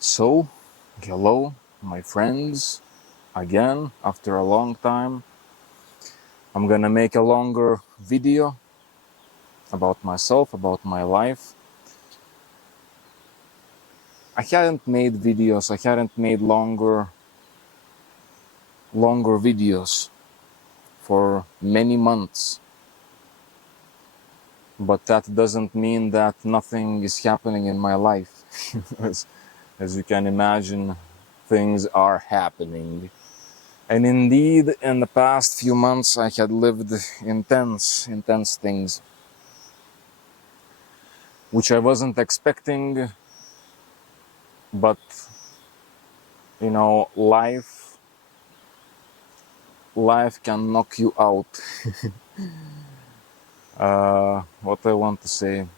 So, hello, my friends, again, after a long time. I'm gonna make a longer video about myself, about my life. I hadn't made videos, I hadn't made longer videos for many months. But that doesn't mean that nothing is happening in my life. as you can imagine, things are happening. And indeed, in the past few months, I had lived intense things, which I wasn't expecting. But, life can knock you out. What I want to say?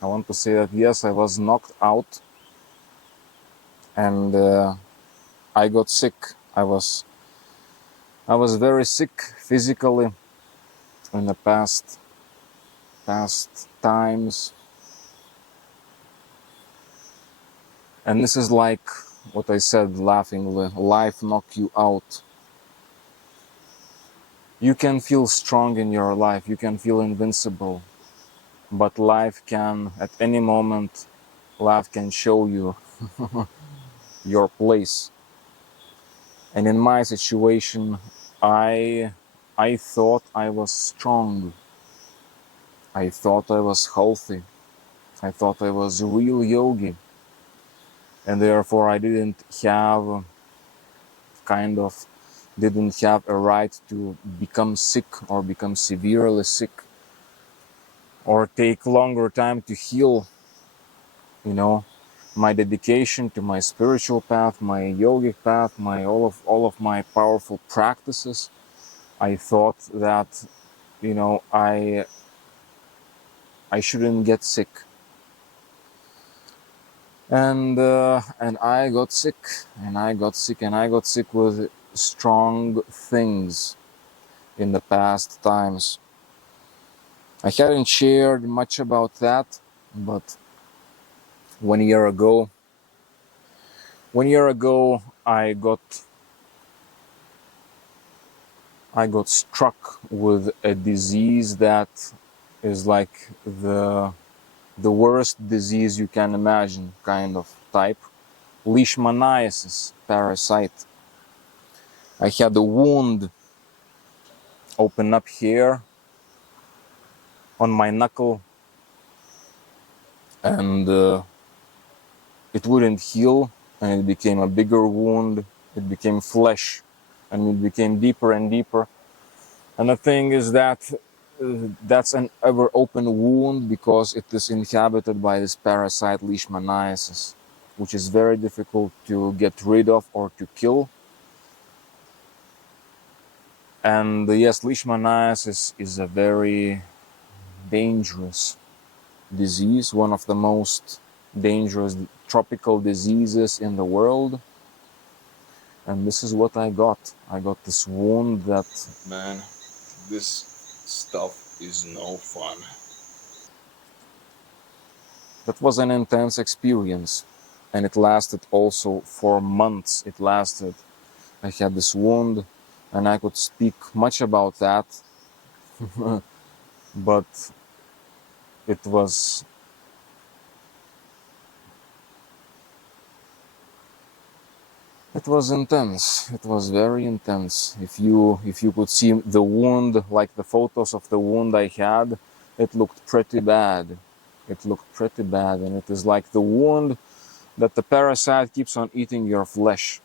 I want to say that yes, I was knocked out, and I got sick. I was very sick physically in the past times. And this is like what I said laughingly, life knock you out. You can feel strong in your life, you can feel invincible, but life can, at any moment, life can show you your place. And in my situation, I thought I was strong. I thought I was healthy. I thought I was a real yogi. And therefore I didn't have a right to become sick or become severely sick or take longer time to heal. My dedication to my spiritual path, my yogic path, my all of my powerful practices, I thought that I shouldn't get sick. And I got sick, and I got sick with strong things in the past times. I hadn't shared much about that, but 1 year ago, I got struck with a disease that is like the worst disease you can imagine, kind of type. Leishmaniasis parasite. I had a wound open up here on my knuckle, and it wouldn't heal, and it became a bigger wound. It became flesh, and it became deeper and deeper. And the thing is that that's an ever open wound because it is inhabited by this parasite Leishmaniasis, which is very difficult to get rid of or to kill. And yes, Leishmaniasis is a very dangerous disease, one of the most dangerous tropical diseases in the world. And this is what I got. I got this wound that, man, this stuff is no fun. That was an intense experience, and it lasted also for months. I had this wound, and I could speak much about that, but it was intense. It was very intense. If you could see the wound, like the photos of the wound I had, it looked pretty bad. And it is like the wound that the parasite keeps on eating your flesh,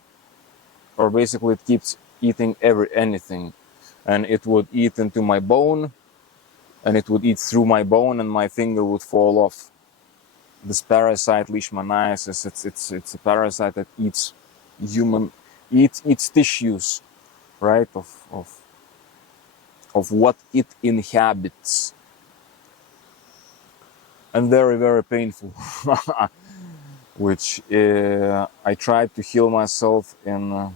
or basically it keeps eating anything, and it would eat into my bone, and it would eat through my bone, and my finger would fall off. This parasite Leishmaniasis, it's a parasite that eats tissues, right, of what it inhabits, and very, very painful. Which I tried to heal myself in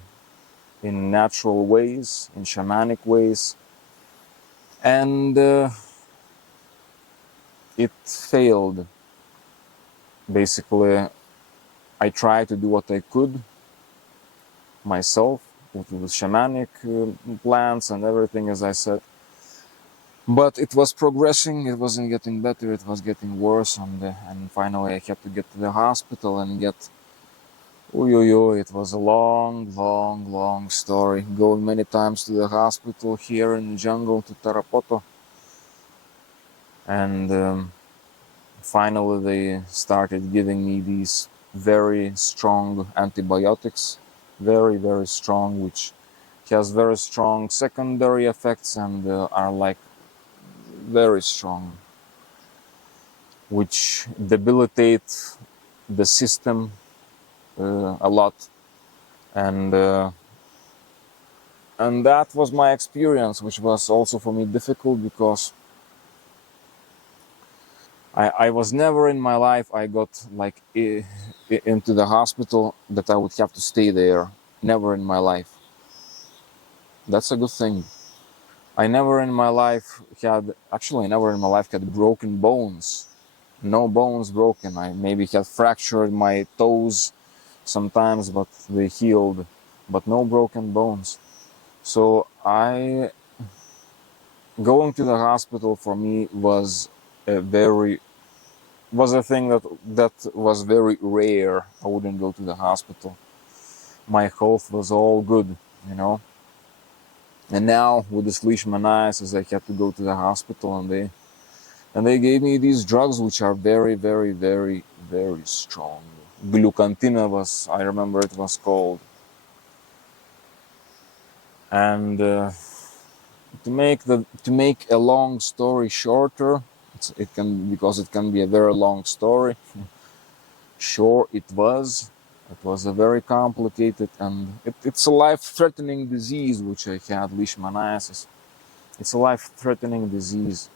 natural ways, in shamanic ways, and it failed. Basically, I tried to do what I could myself with shamanic plants and everything, as I said. But it was progressing, it wasn't getting better, it was getting worse, and finally I had to get to the hospital and get. It was a long story. Going many times to the hospital here in the jungle to Tarapoto. And finally they started giving me these very strong antibiotics. Very strong, which has very strong secondary effects and are like very strong, which debilitate the system a lot. And that was my experience, which was also for me difficult because I was never in my life I got like into the hospital that I would have to stay there. Never in my life. That's a good thing. I never in my life had broken bones. No bones broken. I maybe had fractured my toes sometimes, but they healed. But no broken bones. So going to the hospital for me was a thing that was very rare. I wouldn't go to the hospital. My health was all good, you know. And now with this Leishmaniasis, I had to go to the hospital, and they gave me these drugs which are very strong. Glucantina I remember it was called. And to make a long story shorter, because it can be a very long story. Sure, it was. It was a very complicated, and it's a life-threatening disease which I had, Leishmaniasis. It's a life-threatening disease.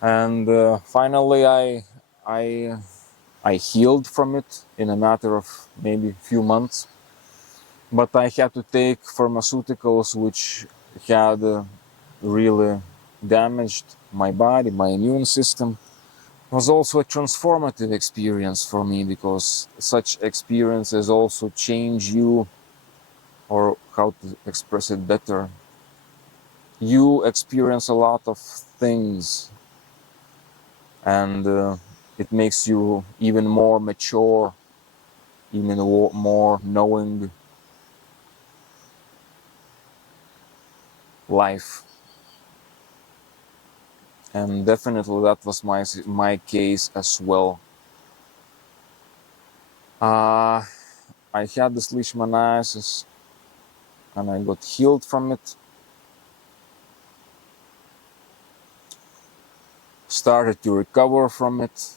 And finally I healed from it in a matter of maybe a few months. But I had to take pharmaceuticals which had really damaged my body, my immune system. It was also a transformative experience for me, because such experiences also change you, or how to express it better. You experience a lot of things, and it makes you even more mature, even more knowing life. And definitely that was my case as well. I had this Leishmaniasis, and I got healed from it. Started to recover from it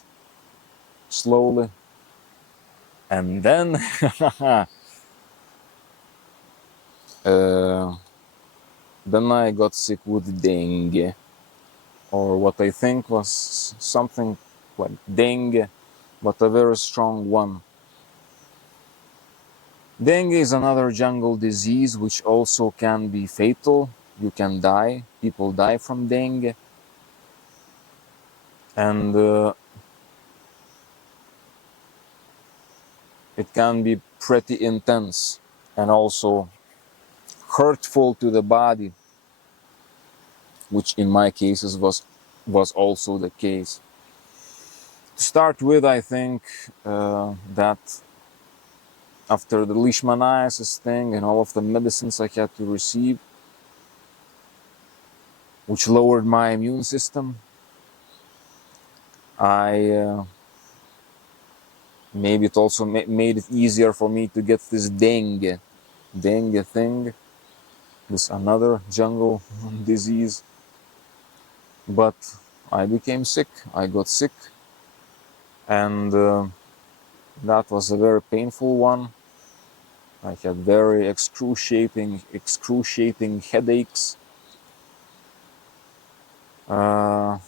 slowly. And then then I got sick with dengue, or what I think was something like dengue, but a very strong one. Dengue is another jungle disease which also can be fatal. You can die. People die from dengue. And it can be pretty intense and also hurtful to the body, which in my cases was also the case. To start with, I think that after the Leishmaniasis thing and all of the medicines I had to receive, which lowered my immune system, maybe it also made it easier for me to get this dengue thing, this another jungle disease. But I became sick. I got sick, and that was a very painful one. I had very excruciating headaches. I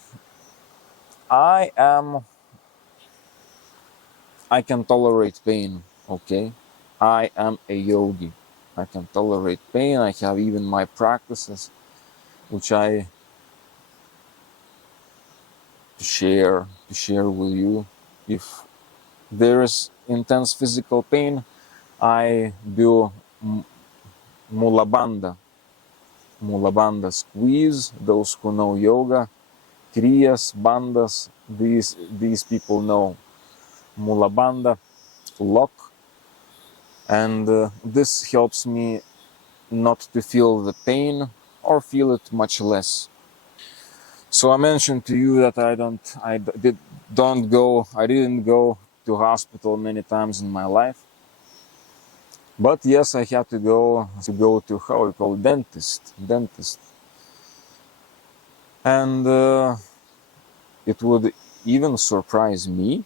can tolerate pain, okay? I am a yogi. I can tolerate pain. I have even my practices, which I share with you, if there is intense physical pain, I do mulabanda. Mulabanda squeeze. Those who know yoga, kriyas, bandas, these people know. Mulabanda lock, and this helps me not to feel the pain or feel it much less. So I mentioned to you that I didn't go to hospital many times in my life. But yes, I had to go to how you call dentist, and it would even surprise me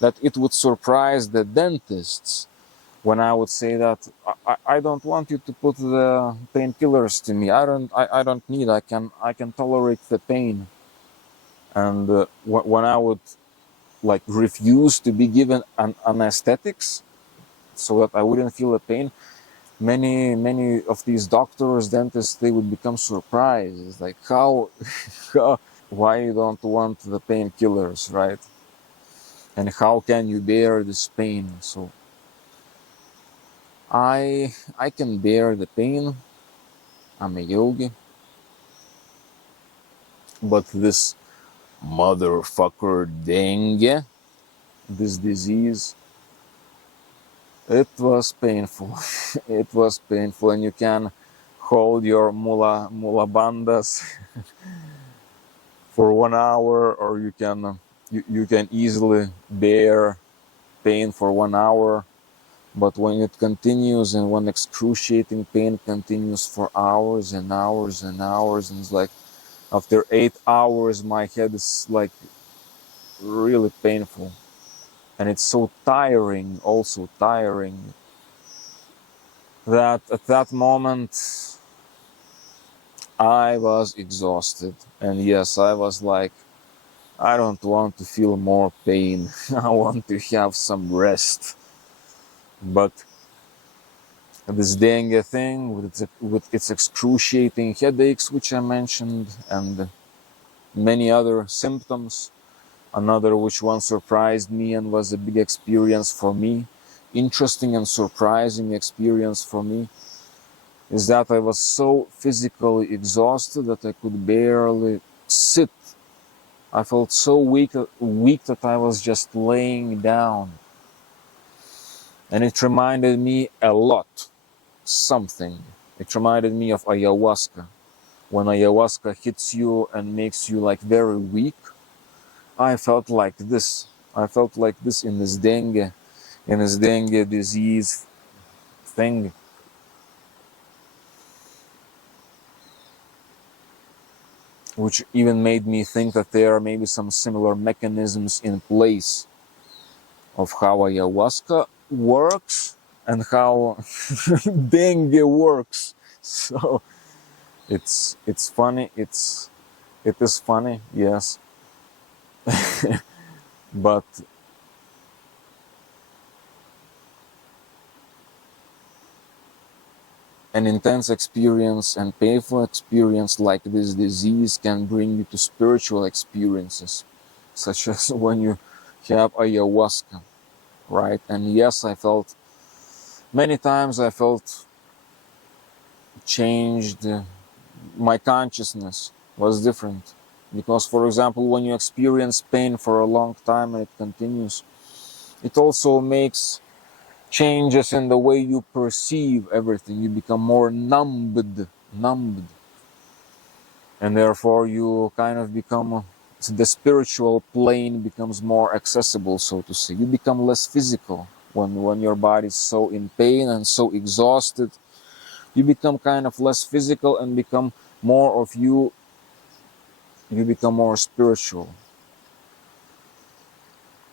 that it would surprise the dentists when I would say that I don't want you to put the painkillers to me. I don't need. I can tolerate the pain. And when I would like refuse to be given anesthetics so that I wouldn't feel the pain, many of these doctors, dentists, they would become surprised, like how, how why you don't want the painkillers, right? And how can you bear this pain? So I can bear the pain. I'm a yogi, but this motherfucker dengue, this disease, it was painful. It was painful, and you can hold your mula bandas for 1 hour, or you can easily bear pain for 1 hour. But when it continues, and when excruciating pain continues for hours and hours and hours, and it's like after 8 hours my head is like really painful, and it's so tiring, also tiring, that at that moment I was exhausted. And yes, I was like, I don't want to feel more pain. I want to have some rest. But this dengue thing with its excruciating headaches, which I mentioned, and many other symptoms, another which one surprised me and was a big experience for me, interesting and surprising experience for me, is that I was so physically exhausted that I could barely sit. I felt so weak that I was just laying down. And it reminded me a lot, something. It reminded me of ayahuasca. When ayahuasca hits you and makes you like very weak, I felt like this. I felt like this in this dengue disease thing. Which even made me think that there are maybe some similar mechanisms in place of how ayahuasca works and how dengue works. So it's funny. It is funny, yes, but an intense experience and painful experience like this disease can bring you to spiritual experiences, such as when you have ayahuasca, right? And yes, many times I felt changed. My consciousness was different. Because, for example, when you experience pain for a long time and it continues, it also makes changes in the way you perceive everything. You become more numbed, and therefore you kind of become, the spiritual plane becomes more accessible, so to say. You become less physical when your body is so in pain and so exhausted. You become kind of less physical and become more of you. You become more spiritual.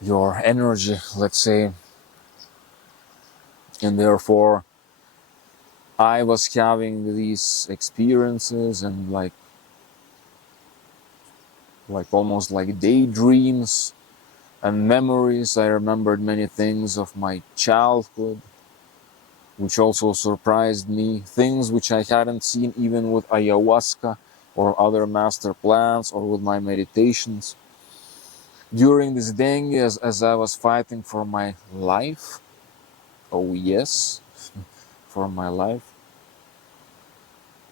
Your energy, let's say, and therefore I was having these experiences and like almost like daydreams and memories. I remembered many things of my childhood, which also surprised me. Things which I hadn't seen even with ayahuasca or other master plants or with my meditations. During this dengue, as I was fighting for my life, oh yes, for my life,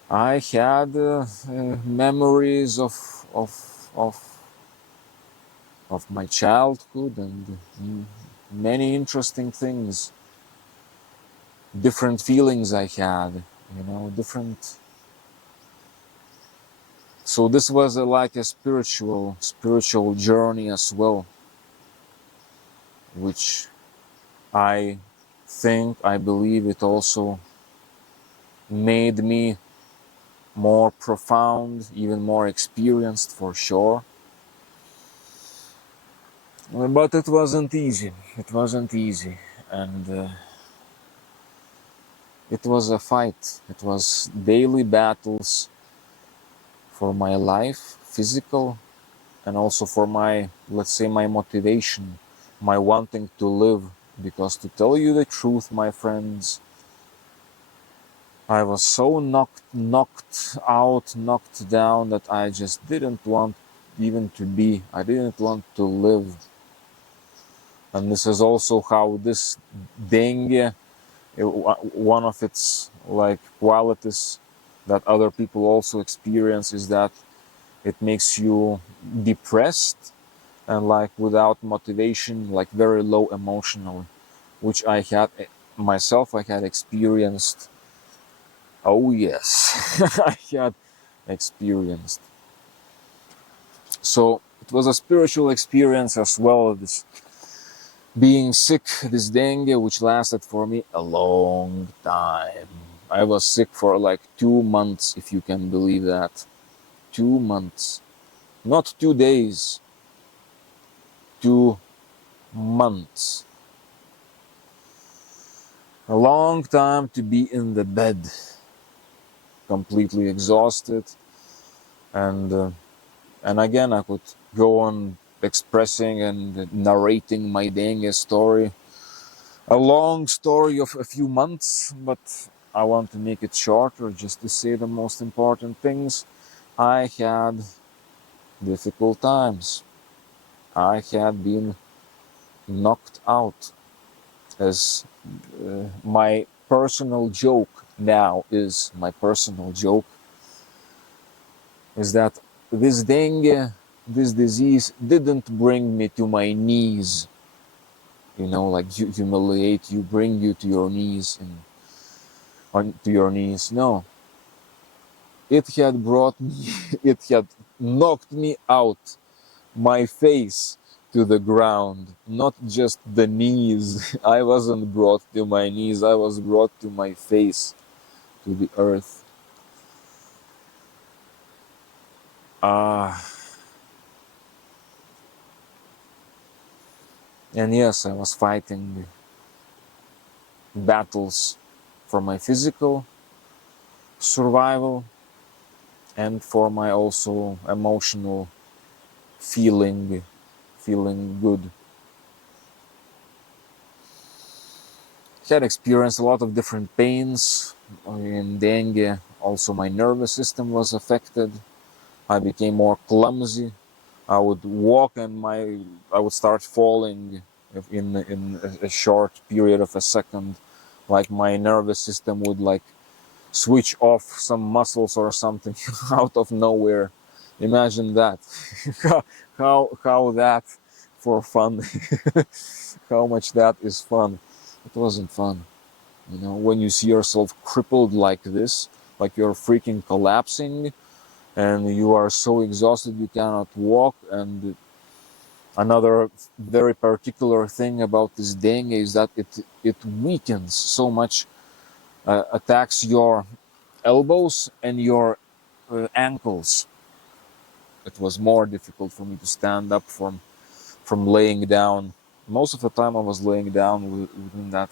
I had memories of of my childhood and many interesting things, different feelings I had, different. So this was like a spiritual journey as well, which I I believe it also made me more profound, even more experienced for sure. But it wasn't easy. It wasn't easy. And it was a fight. It was daily battles for my life, physical, and also for my, let's say, my motivation, my wanting to live. Because to tell you the truth, my friends, I was so knocked out, knocked down that I just didn't want even to be. I didn't want to live. And this is also how this dengue, one of its like qualities that other people also experience is that it makes you depressed and like without motivation, like very low emotionally, which I had myself, I had experienced. Oh yes, I had experienced. So it was a spiritual experience as well, this being sick, this dengue, which lasted for me a long time. I was sick for like 2 months, if you can believe that. 2 months. Not 2 days, 2 months. A long time to be in the bed, completely exhausted. And again, I could go on expressing and narrating my dengue story. A long story of a few months, but I want to make it shorter just to say the most important things. I had difficult times. I had been knocked out. As my personal joke now is, my personal joke is that this dengue, this disease didn't bring me to my knees, like humiliate you, bring you to your knees on to your knees. No, it had brought me, it had knocked me out, my face to the ground, not just the knees. I wasn't brought to my knees, I was brought to my face, to the earth. And yes, I was fighting battles for my physical survival and for my also emotional feeling good. Had experienced a lot of different pains in dengue. Also, my nervous system was affected. I became more clumsy. I would walk and I would start falling in a short period of a second. Like my nervous system would like switch off some muscles or something out of nowhere. Imagine that. how that for fun. How much that is fun. It wasn't fun. When you see yourself crippled like this, like you're freaking collapsing and you are so exhausted you cannot walk. And another very particular thing about this dengue is that it weakens so much, attacks your elbows and your ankles. It was more difficult for me to stand up from laying down. Most of the time I was laying down within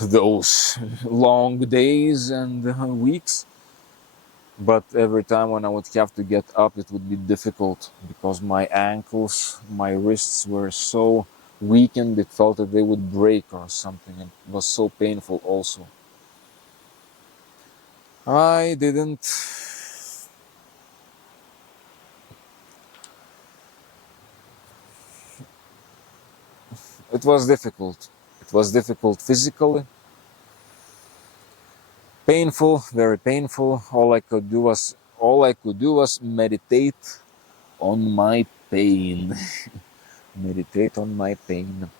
those long days and weeks. But every time when I would have to get up, it would be difficult because my ankles, my wrists were so weakened, it felt that they would break or something. And it was so painful also. I didn't It was difficult. It was difficult physically, painful, very painful. All I could do was meditate on my pain. Meditate on my pain.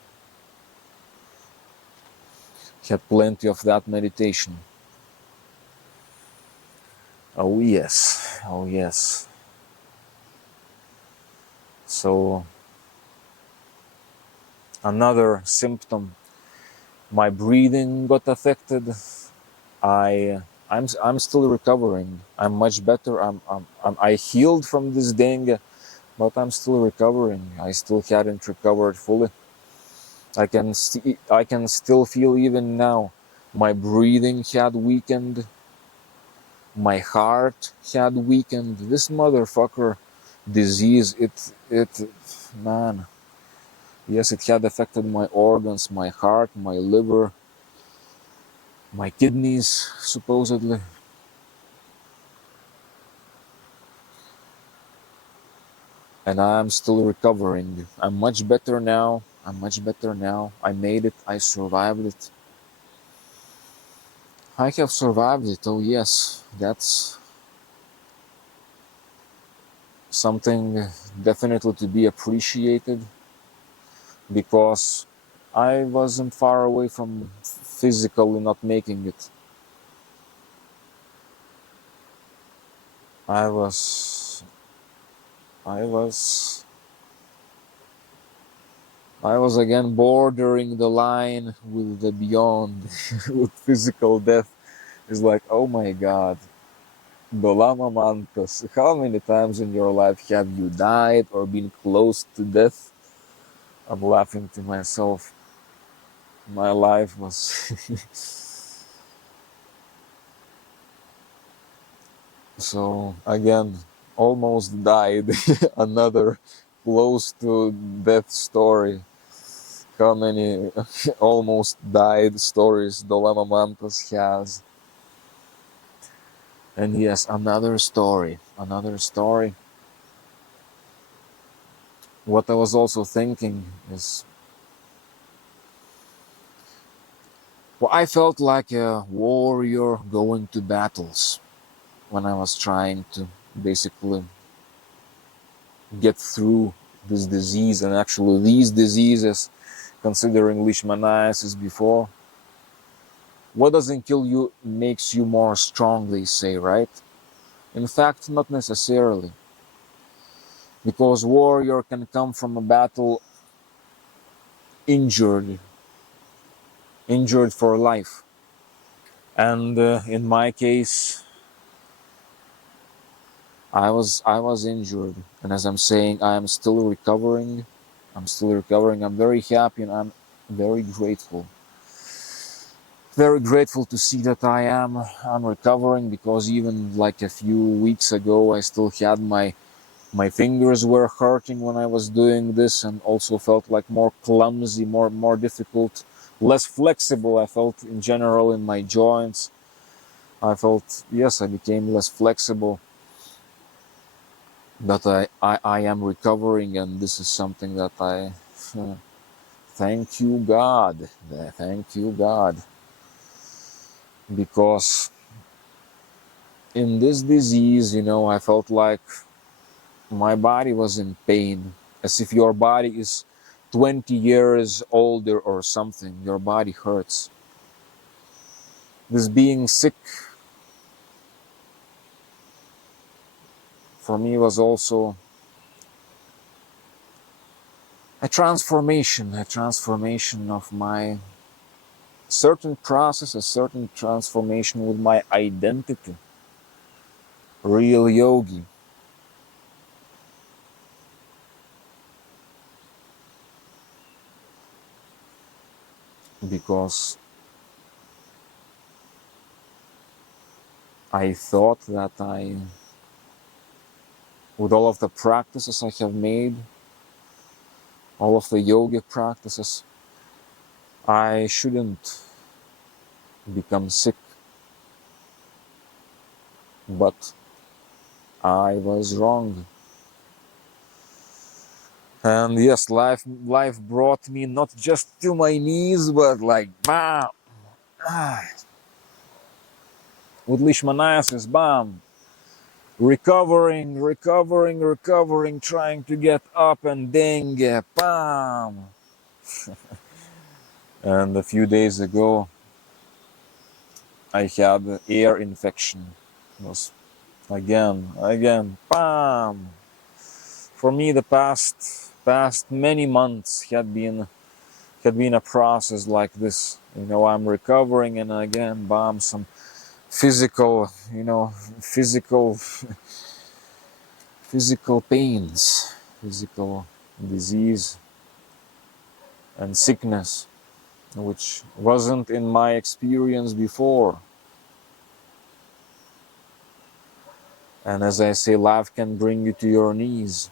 Had plenty of that meditation. Oh yes, oh yes. So another symptom, my breathing got affected. I'm still recovering. I'm much better. I healed from this dengue, but I'm still recovering. I still hadn't recovered fully. I can still feel even now. My breathing had weakened. My heart had weakened. This motherfucker disease, man. Yes, it had affected my organs, my heart, my liver, my kidneys, supposedly. And I'm still recovering. I'm much better now. I'm much better now. I made it. I survived it. I have survived it. Oh, yes. That's something definitely to be appreciated, because I wasn't far away from physically not making it. I was, I was, I was again bordering the line with the beyond, with physical death. It's like, oh my God, Dolama Mantas, how many times in your life have you died or been close to death? I'm laughing to myself. My life was so again, almost died. Another close to death story. How many almost died stories Dolama Mantas has? And yes, another story. Another story. What I was also thinking is, well, I felt like a warrior going to battles when I was trying to basically get through this disease. And actually, these diseases, considering Leishmaniasis before, what doesn't kill you makes you more strong, they say, right? In fact, not necessarily, because warrior can come from a battle injured, injured for life. And in my case, I was injured, and as I'm saying, I am still recovering. I'm still recovering. I'm very happy, and I'm very grateful. Very grateful to see that I'm recovering, because even like a few weeks ago, I still had my fingers were hurting when I was doing this, and also felt like more clumsy, more difficult, less flexible. I felt in general in my joints. I felt, yes, I became less flexible. But I am recovering, and this is something that I thank you God. Thank you God. Because in this disease, I felt like my body was in pain, as if your body is 20 years older or something. Your body hurts. This being sick for me was also a transformation of my certain process, a certain transformation with my identity. Real yogi. Because I thought that with all of the practices I have made, all of the yogic practices, I shouldn't become sick. But I was wrong. And yes, life brought me not just to my knees, but like bam, with Leishmaniasis, bam, recovering, trying to get up, and dengue, bam. And a few days ago, I had ear infection. It was again, bam. For me, the past many months had been a process like this. I'm recovering, and again, bam, some physical, physical, physical pains, physical disease and sickness, which wasn't in my experience before. And as I say, life can bring you to your knees,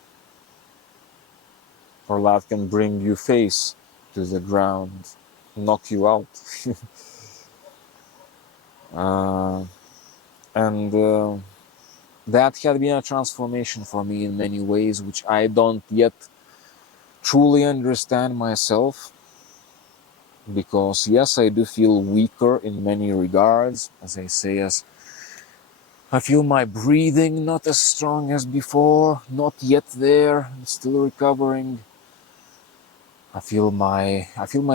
or life can bring you face to the ground, knock you out. uh, and that had been a transformation for me in many ways, which I don't yet truly understand myself. Because yes, I do feel weaker in many regards, as I say, as I feel my breathing not as strong as before, not yet there, I'm still recovering. I feel my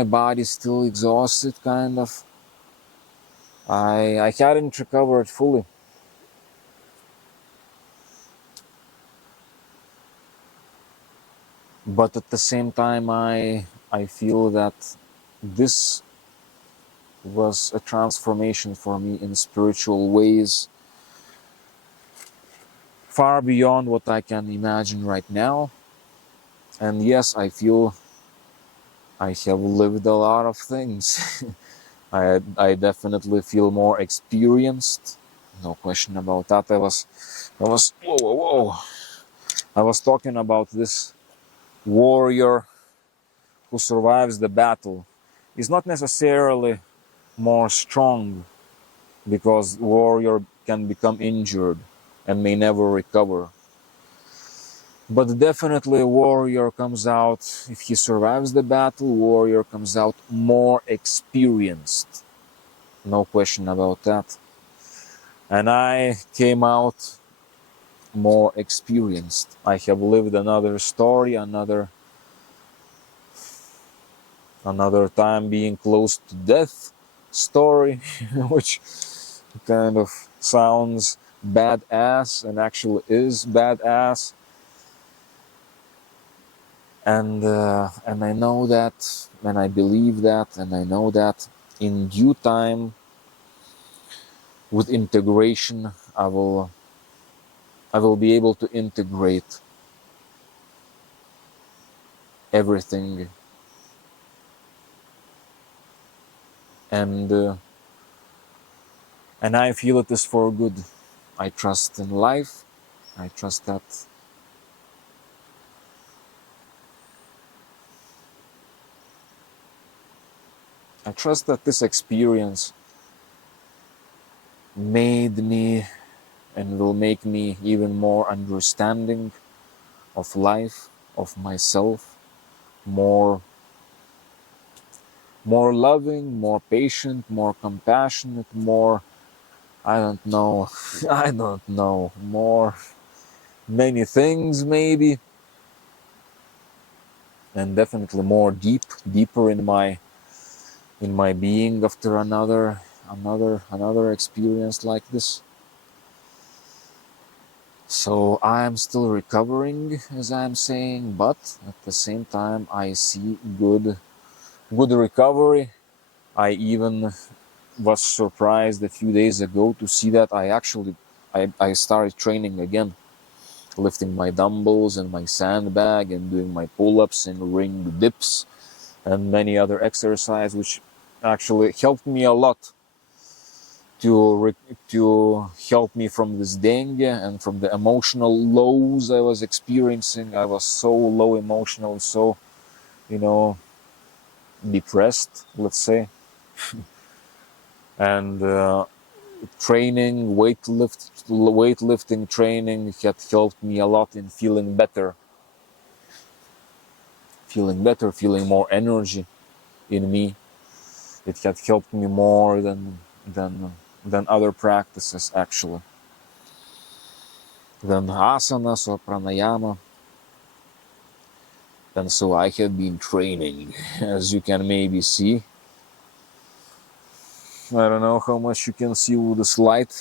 body still exhausted, kind of. I hadn't recovered fully. But at the same time, I feel that this was a transformation for me in spiritual ways, far beyond what I can imagine right now. And yes, I feel I have lived a lot of things. I definitely feel more experienced. No question about that. Whoa. I was talking about this warrior who survives the battle. He's not necessarily more strong, because warrior can become injured and may never recover. But definitely a warrior comes out, if he survives the battle, warrior comes out more experienced. No question about that. And I came out more experienced. I have lived another story, another time being close to death story, which kind of sounds badass and actually is badass. And I know that, and I believe that, and I know that in due time, with integration, I will be able to integrate everything, and I feel it is for good. I trust in life. I trust that this experience made me and will make me even more understanding of life, of myself, more loving, more patient, more compassionate, more, I don't know, I don't know, more many things maybe, and definitely more deeper in my being after another experience like this. So I'm still recovering, as I'm saying, but at the same time I see good recovery. I even was surprised a few days ago to see that I started training again, lifting my dumbbells and my sandbag and doing my pull-ups and ring dips and many other exercises, which actually helped me a lot to help me from this dengue and from the emotional lows I was experiencing. I was so low emotional, so, depressed, let's say. And weightlifting training had helped me a lot in feeling better. feeling better, feeling more energy in me. It had helped me more than other practices, actually, than asanas or pranayama. And so I have been training, as you can maybe see. I don't know how much you can see with this light,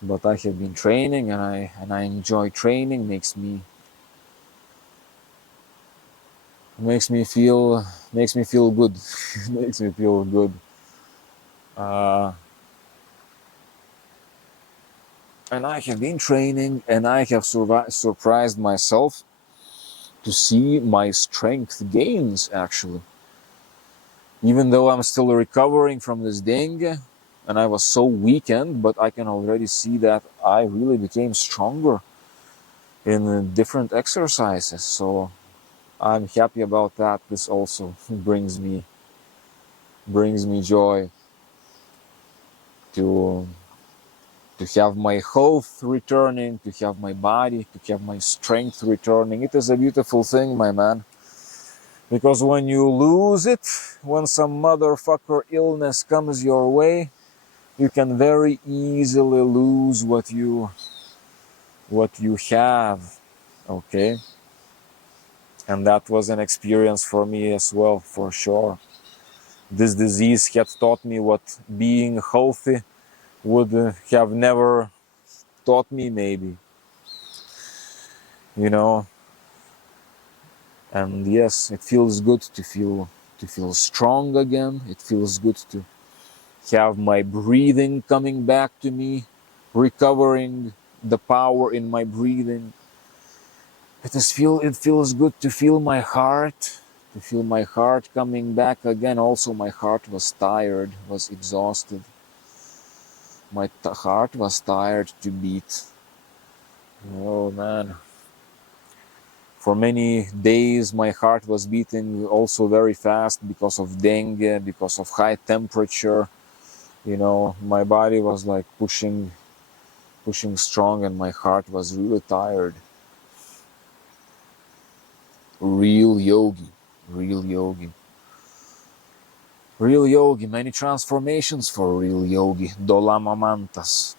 but I have been training, and I enjoy training. Makes me feel good. Makes me feel good. Uh, and I have been training, and I have surprised myself to see my strength gains, actually. Even though I'm still recovering from this dengue, and I was so weakened, but I can already see that I really became stronger in different exercises. So I'm happy about that. This also brings me joy to have my health returning, to have my body, to have my strength returning. It is a beautiful thing, my man. Because when you lose it, when some motherfucker illness comes your way, you can very easily lose what you have. Okay? And that was an experience for me as well, for sure. This disease had taught me what being healthy would have never taught me, maybe. You know, and yes, it feels good to feel strong again. It feels good to have my breathing coming back to me, recovering the power in my breathing. It feels good to feel my heart, coming back again. Also, my heart was tired, was exhausted. My heart was tired to beat. Oh man. For many days, my heart was beating also very fast because of dengue, because of high temperature. You know, my body was like pushing strong, and my heart was really tired. Real yogi, real yogi. Real yogi, many transformations for real yogi. Dolama Mantas.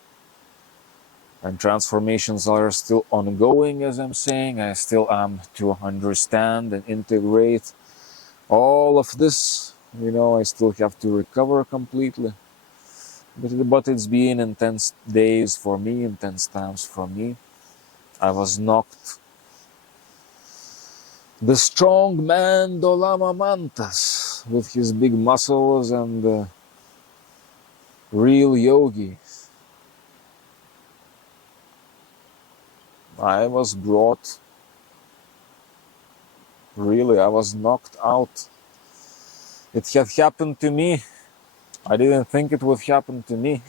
And transformations are still ongoing, as I'm saying. I still am to understand and integrate all of this. You know, I still have to recover completely. But it's been intense days for me, intense times for me. I was knocked. The strong man Dolama Mantas, with his big muscles and real yogi. I was brought, really, I was knocked out. It had happened to me. I didn't think it would happen to me.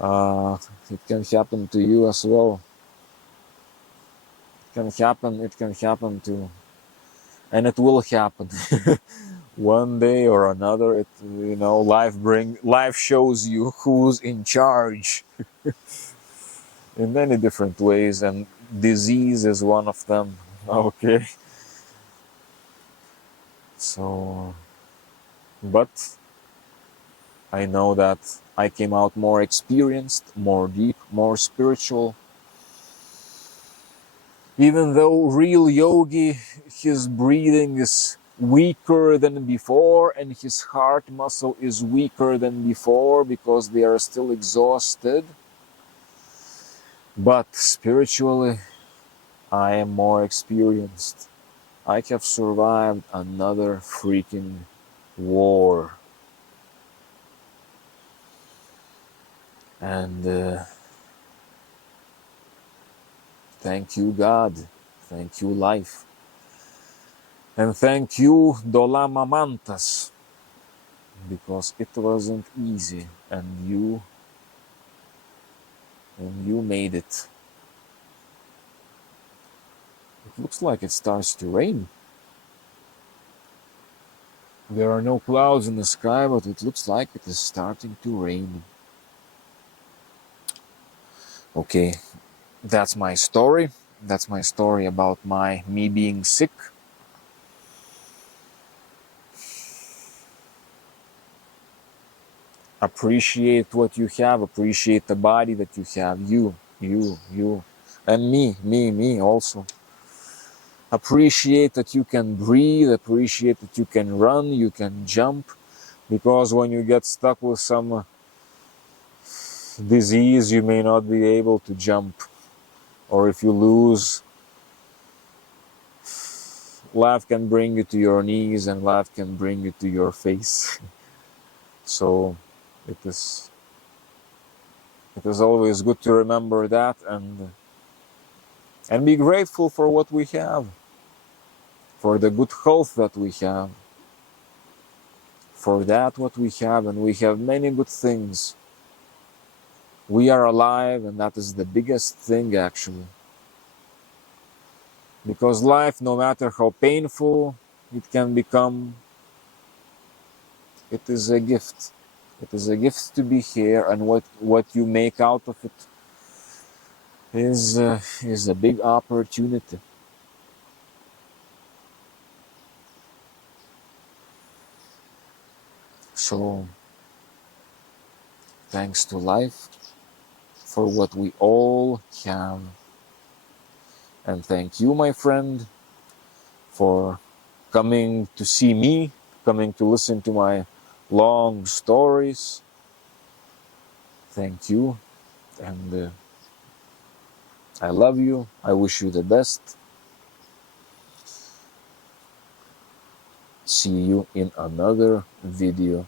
It can happen to you as well. It can happen to, and it will happen. One day or another. It, you know, life shows you who's in charge in many different ways, and disease is one of them. Okay. So, but I know that I came out more experienced, more deep, more spiritual. Even though real yogi, his breathing is weaker than before, and his heart muscle is weaker than before because they are still exhausted. But spiritually, I am more experienced. I have survived another freaking war. And thank you, God. Thank you, life. And thank you, Dolama Mantas, because it wasn't easy, and you made it. It looks like it starts to rain. There are no clouds in the sky, but it looks like it is starting to rain. Okay, that's my story. That's my story about me being sick. Appreciate what you have. Appreciate the body that you have. You, and me also. Appreciate that you can breathe. Appreciate that you can run. You can jump. Because when you get stuck with some disease, you may not be able to jump. Or if you lose, life can bring you to your knees and life can bring you to your face. So it is always good to remember that and be grateful for what we have, for the good health that we have, for that what we have, and we have many good things. We are alive, and that is the biggest thing actually. Because life, no matter how painful it can become, it is a gift. It is a gift to be here, and what you make out of it is a big opportunity. So, thanks to life for what we all have. And thank you, my friend, for coming to see me, coming to listen to my long stories. Thank you. And I love you. I wish you the best. See you in another video.